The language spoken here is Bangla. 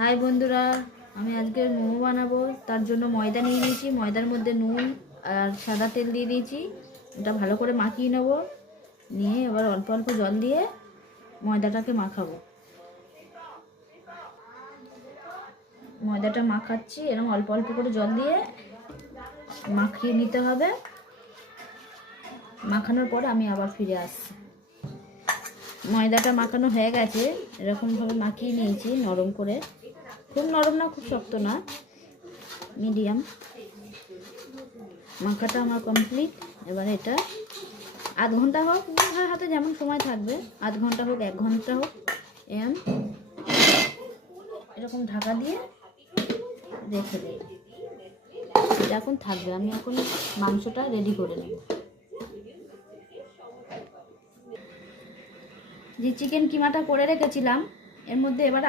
হাই বন্ধুরা, আমি আজকে মোমো বানাবো। তার জন্য ময়দা নিয়ে নিয়েছি। ময়দার মধ্যে নুন আর সাদা তেল দিয়ে দিয়েছি। এটা ভালো করে মাখিয়ে নেব। নিয়ে এবার অল্প অল্প জল দিয়ে ময়দাটাকে মাখাবো। ময়দাটা মাখাচ্ছি, এরকম অল্প অল্প করে জল দিয়ে মাখিয়ে নিতে হবে। মাখানোর পর আমি আবার ফিরে আসছি। ময়দাটা মাখানো হয়ে গেছে, এরকমভাবে মাখিয়ে নিয়েছি নরম করে। খুব নরম না, খুব শক্ত না, মিডিয়াম। মাখাটা আমার কমপ্লিট। এবার এটা আধ ঘন্টা হোক, আপনার হাতে যেমন সময় থাকবে, আধ ঘন্টা হোক 1 ঘন্টা হোক, এরকম ঢাকা দিয়ে রেখে দেয়। এটা এখন থাকবে। আমি এখন মাংসটা রেডি করে নেব। যে চিকেন কিমাটা করে রেখেছিলাম এর মধ্যে এবার